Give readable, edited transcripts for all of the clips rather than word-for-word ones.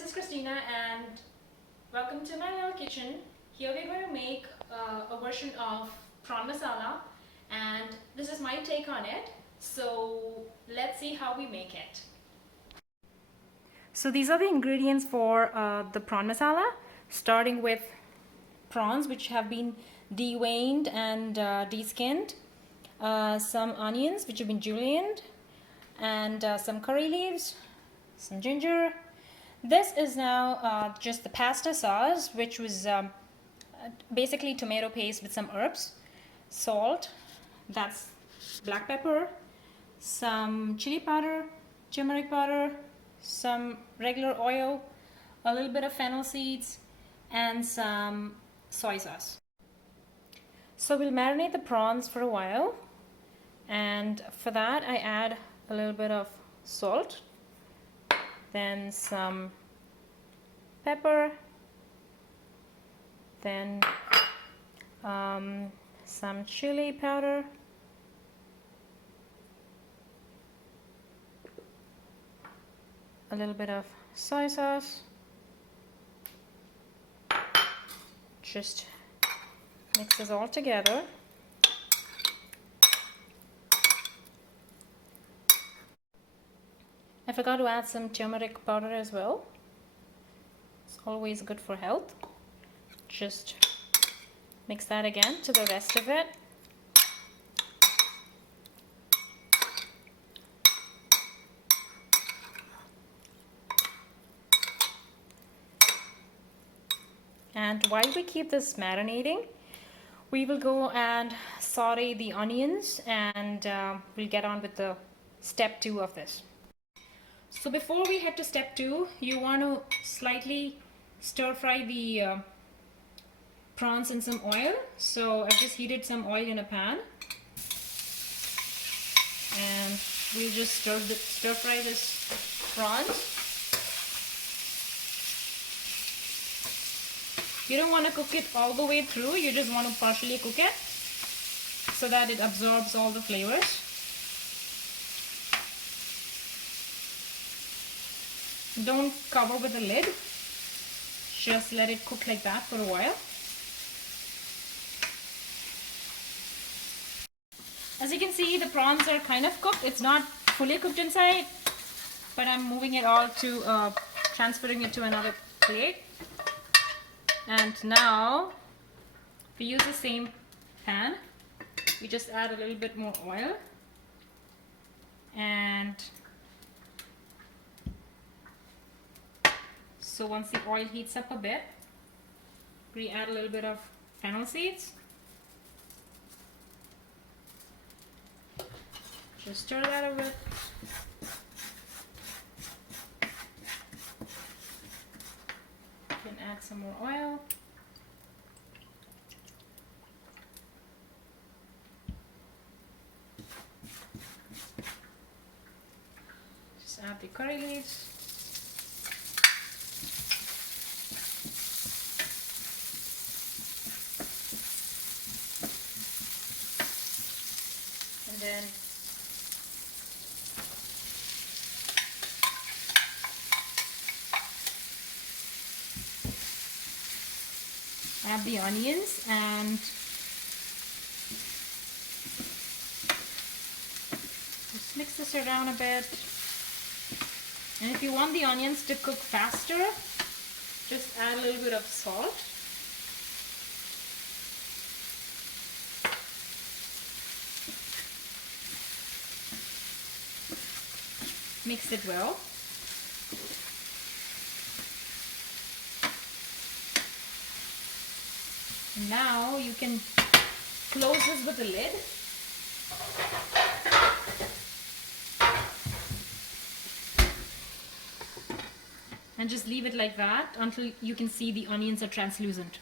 this is Christina and welcome to my little kitchen. Here we're going to make a version of prawn masala, and this is my take on it. So let's see how we make it. So these are the ingredients for the prawn masala, starting with prawns which have been deveined and deskinned, some onions which have been julienned, and some curry leaves, some ginger. This is now just the pasta sauce, which was basically tomato paste with some herbs, salt, that's black pepper, some chili powder, turmeric powder, some regular oil, a little bit of fennel seeds, and some soy sauce. So we'll marinate the prawns for a while, and for that I add a little bit of salt, then some pepper, then some chili powder, a little bit of soy sauce. Just mix this all together. I forgot to add some turmeric powder as well. It's always good for health. Just mix that again to the rest of it. And while we keep this marinating, we will go and saute the onions, and we'll get on with the step 2 of this. So before we head to step 2, you want to slightly stir fry the prawns in some oil. So I've just heated some oil in a pan, and we'll just stir fry this prawns. You don't want to cook it all the way through, you just want to partially cook it so that it absorbs all the flavors. Don't cover with a lid, just let it cook like that for a while. As you can see, the prawns are kind of cooked. It's not fully cooked inside, but I'm moving it all to transferring it to another plate. And now we use the same pan. We just add a little bit more oil, and so once the oil heats up a bit, we add a little bit of fennel seeds. Just stir that a bit. You can add some more oil. Just add the curry leaves. And then add the onions, and just mix this around a bit. And if you want the onions to cook faster, just add a little bit of salt. Mix it well. Now you can close this with a lid. And just leave it like that until you can see the onions are translucent.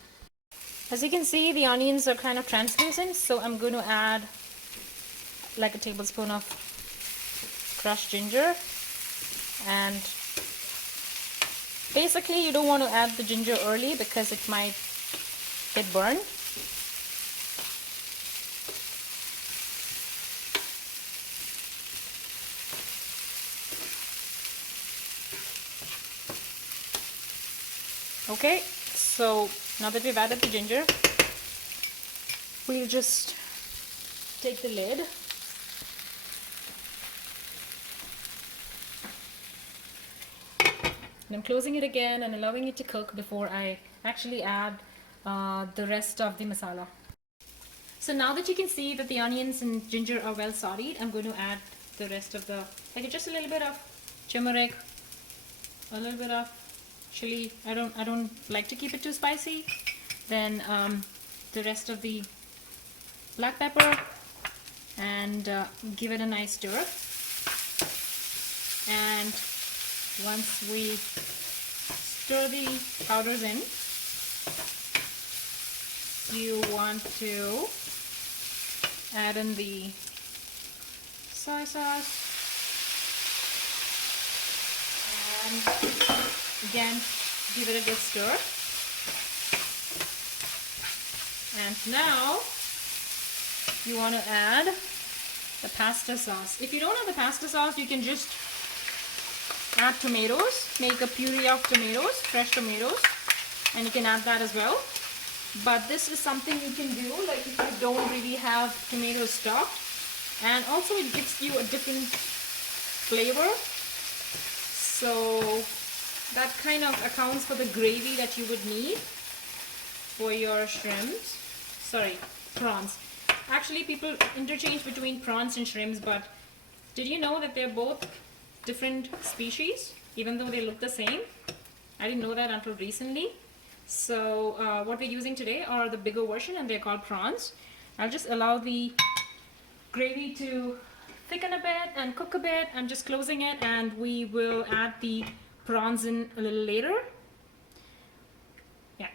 As you can see, the onions are kind of translucent, so I'm going to add like a tablespoon of crushed ginger. And basically you don't want to add the ginger early because it might get burned. Okay, so now that we've added the ginger, we'll just take the lid and I'm closing it again and allowing it to cook before I actually add the rest of the masala. So now that you can see that the onions and ginger are well sauteed, I'm going to add the rest of the, like just a little bit of turmeric, a little bit of chili. I don't like to keep it too spicy. Then the rest of the black pepper, and give it a nice stir. And once we stir the powders in, you want to add in the soy sauce, and again give it a good stir. And now you want to add the pasta sauce. If you don't have the pasta sauce, you can just add tomatoes, make a puree of tomatoes, fresh tomatoes, and you can add that as well. But this is something you can do like if you don't really have tomatoes stocked, and also it gives you a different flavor, so that kind of accounts for the gravy that you would need for your prawns. Actually, people interchange between prawns and shrimps, but did you know that they're both different species even though they look the same? I didn't know that until recently. So what we're using today are the bigger version, and they're called prawns. I'll just allow the gravy to thicken a bit and cook a bit. I'm just closing it, and we will add the prawns in a little later. Yeah.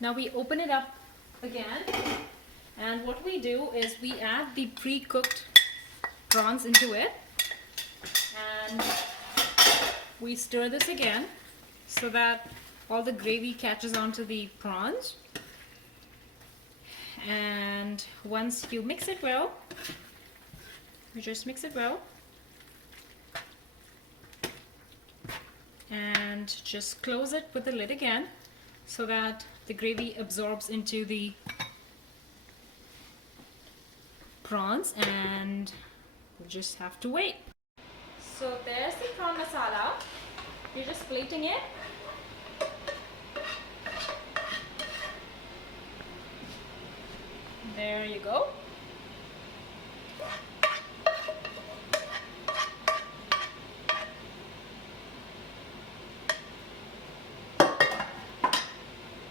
Now we open it up again, and what we do is we add the pre-cooked prawns into it, and we stir this again so that all the gravy catches onto the prawns. And once you mix it well, you just mix it well, and just close it with the lid again so that the gravy absorbs into the prawns, and we just have to wait. So there's the prawn masala. You're just plating it. There you go.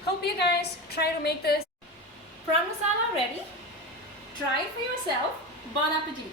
Hope you guys try to make this prawn masala ready. Try it for yourself. Bon appetit.